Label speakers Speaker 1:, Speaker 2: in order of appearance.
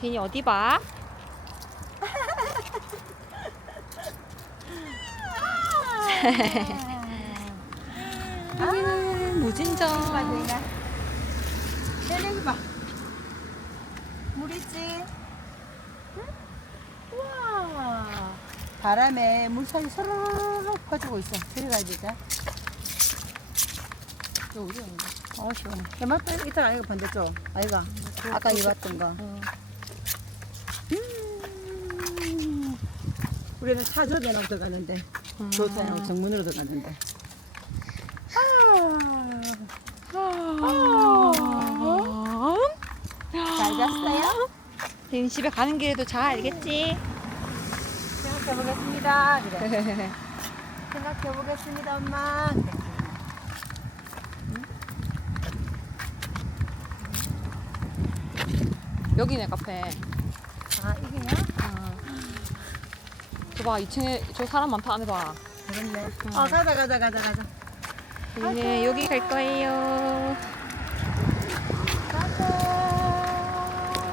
Speaker 1: 괜히 어디 봐? 여기는 무진장.
Speaker 2: 내려기 봐. 물 있지? 응? 우와. 바람에 물살이 서르륵 퍼지고 있어. 들어가야 되자.
Speaker 1: 너 어디 갔는데?
Speaker 2: 어, 시원해. 해맛 이탈 아이가 반대쪽. 아이가. 아까 입었던 거.
Speaker 1: 어.
Speaker 2: 우리는 차저대나 들어가는데.
Speaker 1: 음.
Speaker 2: 조사랑 정문으로 들어가는데.
Speaker 1: 아.
Speaker 2: 잘 잤어요?
Speaker 1: 쟤는 집에 가는 길에도 잘 알겠지?
Speaker 2: 생각해 보겠습니다. 그래. 생각해 보겠습니다, 엄마.
Speaker 1: 여기네 카페.
Speaker 2: 아, 이게야?
Speaker 1: 저 봐 2층에 저 사람 많다 안에 봐.
Speaker 2: 그렇네. 어, 가자, 가자, 가자, 가자.
Speaker 1: 우리는 여기 갈 거예요.